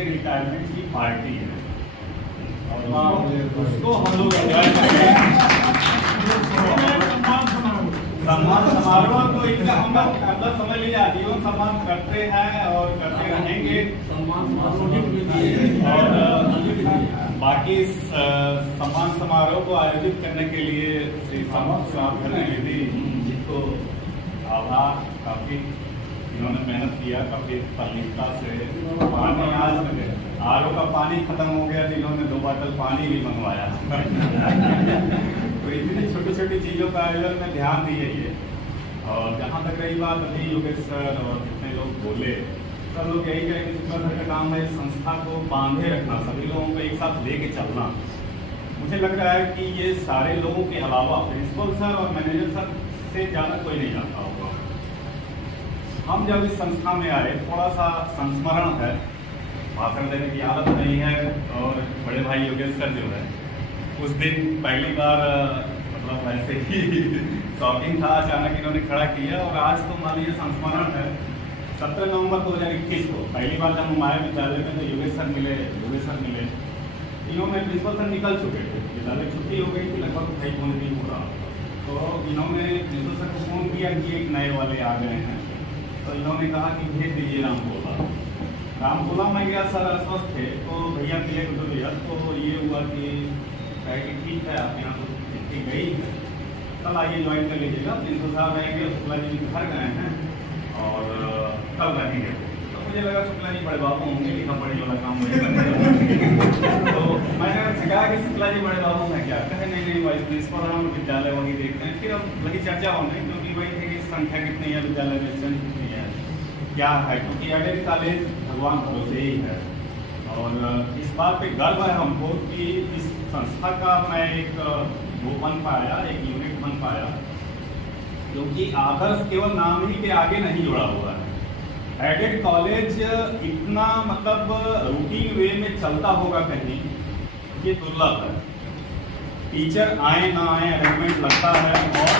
उनके रिटायरमेंट की पार्टी है और उसको हम लोग एंजॉय करेंगे। सम्मान समारोह तो इनका हम लोग मतलब समझ लीजिए आजीवन सम्मान करते हैं और करते रहेंगे। और बाकी सम्मान समारोह को आयोजित करने के लिए श्री साहब द्विवेदी जी को आभार। काफी इन्होंने मेहनत किया, काफी तल्लीनता से पानी आज आरओ का पानी खत्म हो गया तो इन्होंने 2 बोतल पानी भी मंगवाया। तो इतनी छोटी छोटी चीज़ों का आयोजन में ध्यान दीजिए। और जहाँ तक रही बात अभी योगेश सर और जितने लोग बोले, सब लोग यही कहें कि शुक्ला सर का काम है संस्था को बांधे रखना, सभी लोगों को एक साथ लेके चलना। मुझे लग रहा है कि ये सारे लोगों के अलावा प्रिंसिपल सर और मैनेजर सर से ज़्यादा कोई नहीं जानता होगा। हम जब इस संस्था में आए थोड़ा सा संस्मरण है, भाषण देने की आदत नहीं है। और बड़े भाई योगेश सर जो है उस दिन पहली बार मतलब ऐसे ही शॉकिंग था, अचानक इन्होंने खड़ा किया। और आज तो मान लीजिए संस्मरण है 17 नवंबर 2021 को पहली बार जब हम आए विद्यालय में तो योगेश सर मिले। इन्होंने प्रिंसिपल सर निकल चुके थे, विद्यालय छुट्टी हो गई थी, लगभग 2.5 दिन हो रहा। तो इन्होंने प्रिंसिपल सर को फोन किया कि एक नए वाले आ गए हैं। तो इन्होंने कहा कि भेज दीजिए रामकोला में गया। सर अस्वस्थ थे तो भैया मिले तो भैया तो ये हुआ कि ठीक है आप यहाँ तो छुट्टी गई है, कल आइए ज्वाइन कर लीजिएगा। प्रिंसिपल साहब रहेंगे, शुक्ला जी घर गए हैं और कल रहेंगे। तो मुझे लगा शुक्ला जी बड़े बाबू होंगे, लिखा पढ़ी वाला काम मुझे तो मैंने कहा कि शुक्ला जी बड़े बाबू हैं क्या? कहे नहीं वाइस प्रिंसिपल हम विद्यालय वही देखते हैं। फिर अब वही चर्चा होने क्योंकि वही थे कि संख्या कितनी है विद्यालय में, स्ट्रेंथ कितनी है, क्या है, क्योंकि एडेड कॉलेज भगवान भरोसे ही है। और इस बात पे गर्व है हमको कि इस संस्था का मैं एक वो बन पाया, एक यूनिट बन पाया, क्योंकि आदर्श केवल नाम ही के आगे नहीं जुड़ा हुआ है। एडेड कॉलेज इतना मतलब रूटीन वे में चलता होगा कहीं, ये दुर्लभ है। टीचर आए ना आए अरेंजमेंट लगता है। और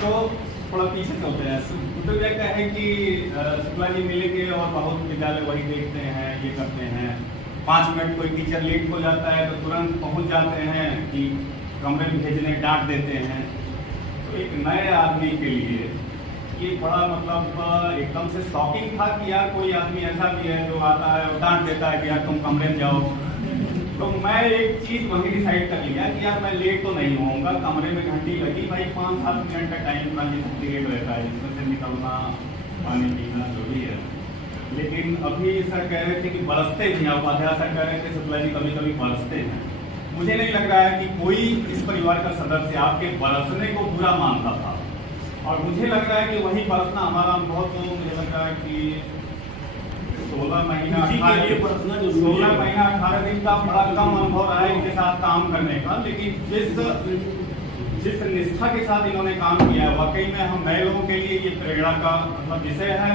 तो थोड़ा पीछे चलते हैं। तो क्या है कि शुक्ला जी मिलेंगे और बहुत विद्यालय वही देखते हैं, ये करते हैं। 5 मिनट कोई टीचर लेट हो जाता है तो तुरंत पहुंच जाते हैं कि कमरे में भेजने डांट देते हैं। तो एक नए आदमी के लिए ये बड़ा मतलब एकदम से शॉकिंग था कि यार कोई आदमी ऐसा भी है जो आता है और डांट देता है कि यार तुम कमरे में जाओ। तो मैं एक चीज वही डिसाइड कर लिया कि यार मैं लेट तो नहीं होऊंगा। कमरे में घंटी लगी भाई, 5-7 मिनट का टाइम ट्रांजिशन पीरियड रहता है, इसमें से निकलना, पानी पीना जो भी है। लेकिन अभी सर कह रहे थे कि बरसते भी हैं, उपाध्याय सर कह रहे थे शुक्ला जी कभी कभी बरसते हैं। मुझे नहीं लग रहा है कि कोई इस परिवार का सदस्य आपके बरसने को बुरा मानता था। और मुझे लग रहा है कि वही बरसना हमारा अनुभव, तो मुझे लग रहा है कि 16 महीना 18 दिन का बड़ा कम अनुभव रहा है इनके साथ काम करने का। लेकिन जिस निष्ठा के साथ इन्होंने काम किया है, वाकई में हम नए लोगों के लिए ये प्रेरणा का मतलब विषय है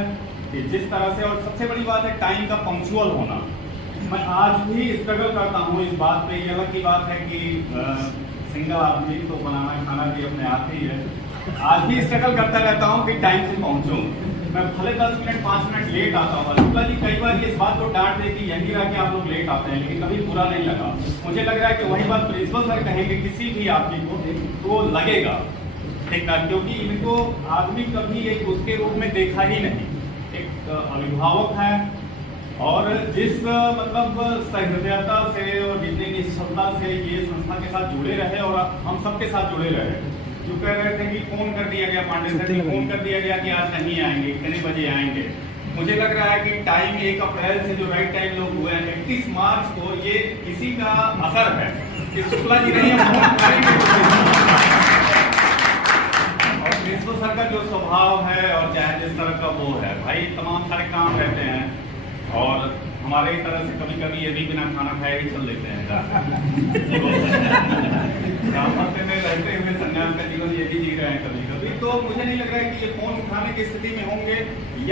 कि जिस तरह से। और सबसे बड़ी बात है टाइम का पंक्चुअल होना। मैं आज भी स्ट्रगल करता हूँ इस बात पे। ये अलग की बात है कि सिंगल आदमी तो बनाना खाना भी अपने आप ही है। आज भी स्ट्रगल करता रहता हूँ कि टाइम से पहुँचूँ। मैं भले 10 मिनट 5 मिनट लेट आता हूँ। शुक्ला जी कई बार इस बात को डांट दे कि यही रहा कि आप लोग लेट आते हैं, लेकिन कभी बुरा नहीं लगा। मुझे लग रहा है कि वही बात प्रिंसिपल सर कहेंगे किसी भी आदमी को तो लगेगा ठीक है, क्योंकि इनको आदमी कभी एक उसके रूप में देखा ही नहीं। एक अभिभावक है और जिस मतलब सहृदयता से और जितनी निश्चलता से ये संस्था के साथ जुड़े रहे और हम सबके साथ जुड़े रहे। जो कह रहे थे कि फोन कर दिया गया, पांडे सर को फोन कर दिया गया कि आज नहीं आएंगे, कितने बजे आएंगे। मुझे लग रहा है कि टाइम 1 अप्रैल से जो राइट टाइम लोग हुए हैं 31 मार्च को, ये इसी का असर है कि शुक्ला जी नहीं फोन करेंगे। और प्रिंसिपल सर का जो स्वभाव है और चाहे जिस तरह का वो है, भाई तमाम सारे काम रहते हैं और हमारे तरह से कभी कभी ये भी बिना खाना खाए ही चल लेते हैं। दाम्पत्य में रहते हुए संन्यास का जीवन ये भी जी रहे हैं कभी कभी। तो मुझे नहीं लग रहा है कि ये फोन उठाने की स्थिति में होंगे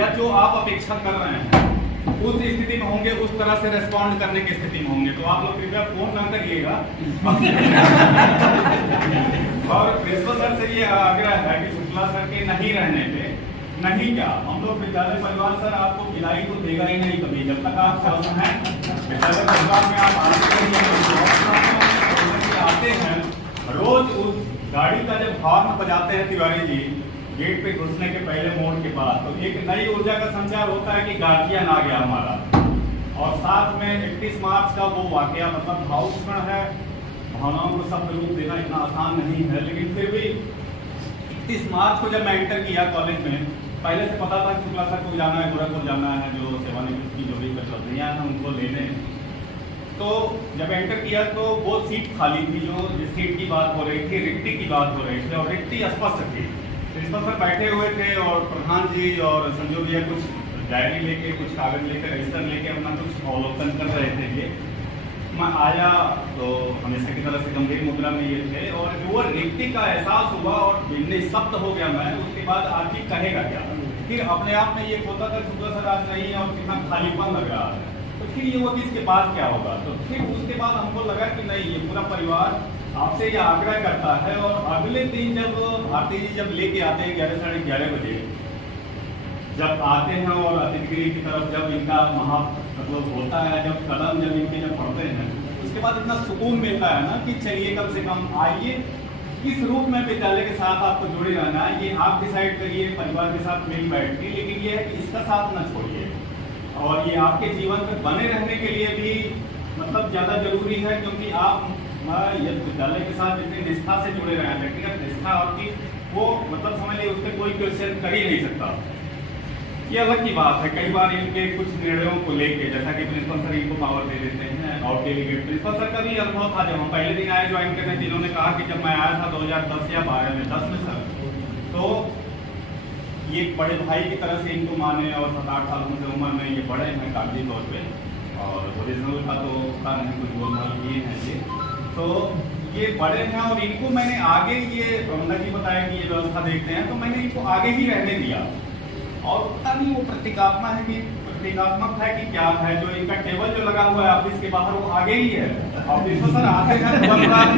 या जो आप अपेक्षा कर रहे हैं उस स्थिति में होंगे, उस तरह से रेस्पॉन्ड करने की स्थिति में होंगे। तो आप लोग कृपया फोन ना करिएगा। और प्रिंसिपल सर से ये आग्रह है कि शुक्ला सर के नहीं रहने पे नहीं क्या हम लोग विद्यालय परिवार सर आपको विदाई तो देगा ही नहीं कभी, जब तक आप स्वस्थ हैं। विद्यालय परिवार में आप आते हैं रोज उस गाड़ी का जब हॉर्न बजाते हैं तिवारी जी गेट पे घुसने के पहले मोड़ के बाद, तो एक नई ऊर्जा का संचार होता है कि गार्जियन आ गया हमारा। और साथ में 31 मार्च का वो वाकया मतलब भावुक है, भावनाओं को शब्द रूप देना इतना आसान नहीं है, लेकिन फिर भी 31 मार्च को जब मैं एंटर किया कॉलेज में, पहले से पता था कि शुक्ला सर को जाना है, गोरखपुर जाना है, जो सेवानिवृत्त की जो भी चौधरियाँ हैं उनको लेने। तो जब एंटर किया तो वो सीट खाली थी, जो जिस सीट की बात हो रही थी रिक्ति की बात हो रही थी, और रिक्ति स्पष्ट थी। प्रिंसिपल सर बैठे हुए थे और प्रधान जी और संजू भैया कुछ डायरी लेके कुछ कागज लेके रजिस्टर लेके अपना कुछ अवलोकन कर रहे थे। ये मैं आया तो हमेशा की तरह से गंभीर मुद्रा में ये थे, और वो रिक्ति का एहसास हुआ और निःशब्द हो गया मैं। उसके बाद आदमी कहेगा क्या, फिर अपने आप में ये होता था शुक्ला सर आज नहीं है और कितना खालीपन लग रहा है, तो फिर ये वो कि इसके बाद क्या होगा। तो फिर उसके बाद हमको लगा कि नहीं, ये पूरा परिवार आपसे ये आग्रह करता है। और अगले दिन जब भारती जी जब लेके आते हैं 11 साढ़े 11 बजे जब आते हैं और अतिथि की तरफ जब इनका मतलब होता है, जब कदम जब इनके जब पढ़ते हैं, उसके बाद इतना सुकून मिलता है ना कि चलिए कम से कम आइए, किस रूप में विद्यालय के साथ आपको जुड़े रहना है ये आप डिसाइड करिए परिवार के साथ मिल बैठ के, लेकिन ये है कि इसका साथ न छोड़िए। और ये आपके जीवन में बने रहने के लिए भी मतलब ज़्यादा जरूरी है, क्योंकि आप ये विद्यालय के साथ जितनी निष्ठा से जुड़े रहे हैं, व्यक्तिगत निष्ठा आपकी वो मतलब समझ लीजिए उसमें कोई क्वेश्चन कर ही नहीं सकता। ये अलग की बात है, कई बार इनके कुछ निर्णयों को लेके जैसा कि प्रिंसिपल सर इनको पावर दे देते हैं और डेलीगेट। प्रिंसिपल सर का भी अनुभव था जब हम पहले दिन आए ज्वाइन करने, जिन्होंने कहा कि जब मैं आया था 2010 या 12 में 10 में सर, तो ये बड़े भाई की तरह से इनको माने और 7-8 सालों से उम्र में ये बड़े हैं कागजी तौर पे, और ओरिजिनल का तो पता नहीं कुछ गोलमाल किए हैं ये, तो ये बड़े हैं। और इनको मैंने आगे ये प्रबंधक जी बताया कि ये व्यवस्था देखते हैं, तो मैंने इनको आगे ही रहने दिया। और पता नहीं वो प्रतीकात्मक है कि क्या है, जो इनका टेबल जो लगा हुआ है ऑफिस के बाहर वो आगे ही है, और प्रिंसिपल सर आते हैं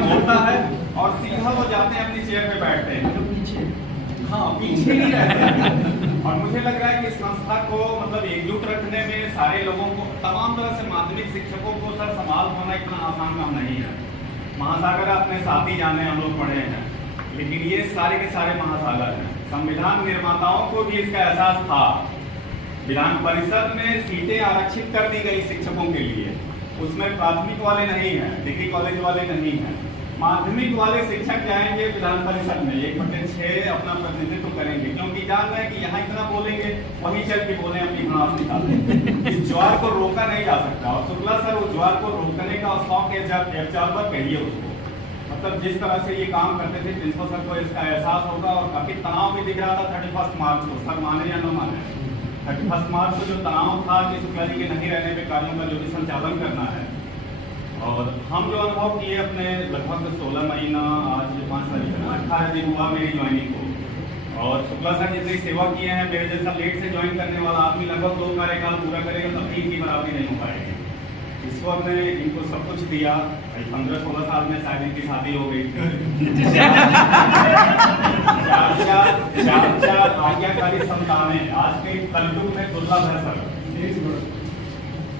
होता है और सीधा वो जाते हैं अपनी चेयर पे बैठते हैं, तो पीछे हाँ पीछे ही रहते हैं। और मुझे लग रहा है कि इस संस्था को मतलब एकजुट रखने में सारे लोगों को तमाम तरह से माध्यमिक शिक्षकों को सर संभाल होना इतना आसान काम नहीं है। महासागर अपने साथी जाने हम लोग पढ़े हैं, लेकिन ये सारे के सारे महासागर हैं। संविधान निर्माताओं को भी इसका एहसास था। विधान परिषद में सीटें आरक्षित कर दी गई शिक्षकों के लिए, उसमें प्राथमिक वाले नहीं हैं, डिग्री कॉलेज वाले नहीं हैं, माध्यमिक वाले शिक्षक जाएंगे विधान परिषद में 1/6 अपना प्रतिनिधित्व करेंगे, क्योंकि जान रहे हैं कि यहाँ इतना बोलेंगे वहीं चल के बोले अपनी भड़ास निकालेंगे। इस ज्वार को रोका नहीं जा सकता, और शुक्ला सर वो ज्वार को रोकने का शौक एब्जॉर्बर कहिए उसको, मतलब जिस तरह से ये काम करते थे प्रिंसिपल सर को इसका एहसास होगा। और काफी तनाव भी दिख रहा था 31 मार्च को, सर माने या न माने, 31 मार्च को जो तनाव था कि शुक्ला जी के नहीं रहने पे कार्यों का जो भी संचालन करना है, और हम जो अनुभव किए अपने लगभग 16 महीना आज 5 तारीख 18 दिन हुआ मेरी ज्वाइनिंग को, और शुक्ला सर जितनी सेवा किए हैं, मेरे जैसा लेट से ज्वाइन करने वाला आदमी लगभग 2 कार्यकाल पूरा करेगा तब भी इनकी बराबरी नहीं हो पाएगी। ईश्वर ने इनको सब कुछ दिया, 15-16 साल में शायद इनकी शादी हो गई। 4 आज्ञाकारी संतानें आज के कलयुग में दुर्लभ है सर।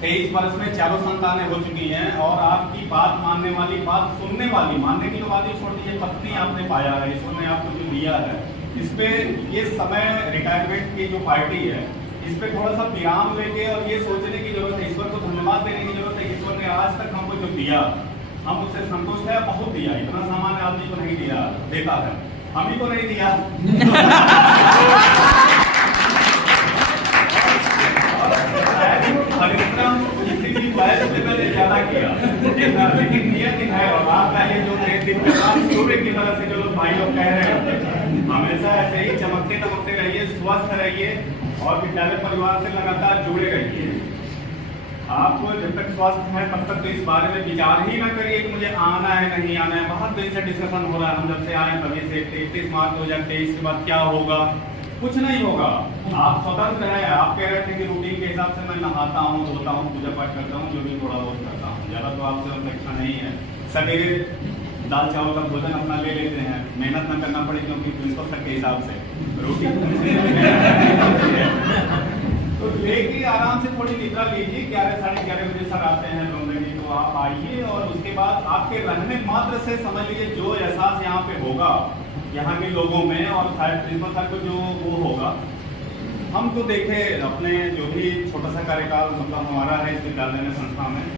23 वर्ष में 4 संतानें हो चुकी हैं, और आपकी बात मानने वाली, बात सुनने वाली, मानने की तो बात ही छोड़ दीजिए, पत्नी आपने पाया है, ईश्वर ने आपको जो दिया है, इस पे ये समय रिटायरमेंट की जो पार्टी है इस पे थोड़ा सा विराम लेके और ये सोचने की जरूरत है, ईश्वर को धन्यवाद देने की जरूरत है। ईश्वर ने आज तक हमको जो दिया हम उससे संतुष्ट है, बहुत दिया, इतना सामान्य आदमी को नहीं दिया, देता है, हम ही को नहीं दिया। परिश्रम किसी भी वयस से मैंने ज्यादा किया, लेकिन नियत है। और आप पहले जो सूर्य की तरह से जो लोग भाई लोग कह रहे हैं, हमेशा ऐसे ही चमकते दमकते रहिए, स्वस्थ रहिए और विद्यालय परिवार से लगातार जुड़े रहिए। आपको जब तक स्वस्थ है तब तक तो इस बारे में विचार ही ना करिए कि मुझे आना है नहीं आना है। बहुत दिन से डिस्कशन हो रहा है, हम जब से आए तभी से 31 मार्च 2023 के बाद क्या होगा, कुछ नहीं होगा। आप स्वतंत्र हैं, आप कह रहे थे कि रूटीन के हिसाब से मैं नहाता हूँ, धोता हूँ, पूजा पाठ करता हूँ, जो भी थोड़ा बहुत करता हूँ, ज़्यादा तो आपसे अपेक्षा नहीं है। सवेरे दाल चावल का भोजन अपना ले लेते हैं, मेहनत न करना पड़े क्योंकि प्रिंसिपल सर के हिसाब से रोटी तो लेके आराम से थोड़ी निद्रा लीजिए। 11 साढ़े 11 बजे सर आते हैं लौंदगी, तो आप आइए और उसके बाद आपके रहने मात्र से समझ लीजिए जो एहसास यहाँ पे होगा यहाँ के लोगों में, और शायद प्रिंसिपल सर को जो वो होगा, हम तो देखे अपने जो भी छोटा सा कार्यकाल मतलब हमारा है इस विद्यालय में, संस्था में।